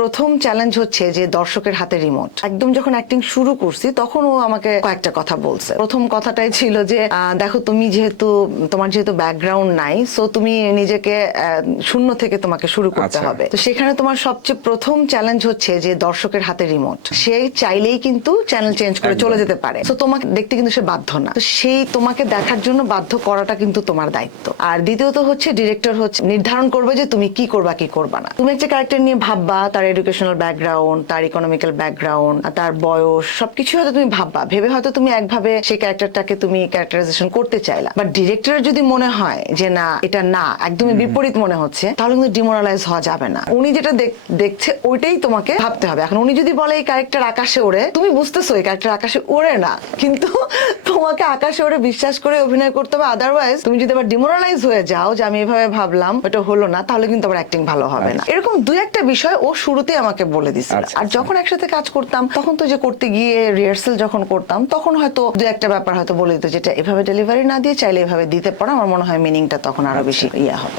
প্রথম চ্যালেঞ্জ হচ্ছে যে দর্শকের হাতে রিমোট একদম যখন অ্যাক্টিং শুরু করছি তখন ও আমাকে কয়েকটা কথা বলছে। প্রথম কথাটাই ছিল যে দেখো তুমি যেহেতু তোমার যেহেতু ব্যাকগ্রাউন্ড নাই সো তুমি নিজেকে শূন্য থেকে তোমাকে শুরু করতে আচ্ছা। হবে। তো সেখানে তোমার সবচেয়ে প্রথম চ্যালেঞ্জ হচ্ছে যে দর্শকের হাতে রিমোট সে চাইলেই কিন্তু চ্যানেল চেঞ্জ করে চলে যেতে পারে। তো তোমাকে দেখতে কিন্তু সে বাধ্য না। তো সেই তোমাকে দেখার জন্য বাধ্য করাটা কিন্তু তোমার দায়িত্ব। আর দ্বিতীয়ত হচ্ছে ডিরেক্টর হচ্ছে নির্ধারণ করবে যে তুমি কি করবা কি করবা না। তুমি একটা ক্যারেক্টার নিয়ে ভাববা তার এডুকেশনাল ব্যাকগ্রাউন্ড তার ইকোনমিক্যাল ব্যাকগ্রাউন্ড তার বয়স সবকিছু হয়তো তুমি ভাববা। ভেবে হয়তো তুমি একভাবে সেই ক্যারেক্টারটাকে তুমি ক্যারেক্টারাইজেশন করতে চাইলা। বাট ডিরেক্টরের যদি মনে হয় যে না এটা না একদমই বিপরীত মনে হচ্ছে তাহলে কিন্তু ডিমোরালাইজ হওয়া যাবে না। উনি যেটা দেখছে ওইটাই তোমাকে ভাবতে হবে। এখন উনি যদি বলে এই ক্যারেক্টার আকাশে ওড়ে তুমি বুঝতেছো এই ক্যারেক্টার আকাশে ওড়ে না। কিন্তু তোমাকে আকাশে ওড়ে বিশ্বাস করে অভিনয় করতে হবে আদারওয়াইজ তুমি যদি আবার ডিমোরালাইজ হয়ে যাও যে আমি এভাবে ভাবলাম ওটা হলো না তাহলে কিন্তু আবার অ্যাক্টিং ভালো হবে না। এরকম দুই একটা বিষয় ও শুরুতেই আমাকে বলে দিছিল। আচ্ছা, আর আচ্ছা। যখন একসাথে কাজ করতাম তখন তো যে করতে গিয়ে রিহার্সাল যখন করতাম তখন হয়তো দু একটা ব্যাপার হয়তো বলে দিত যেটা এভাবে ডেলিভারি না দিয়ে চাইলে এভাবে দিতে পারো। আমার মনে হয় মিনিংটা তখন আরও বেশি ইয়া হবে।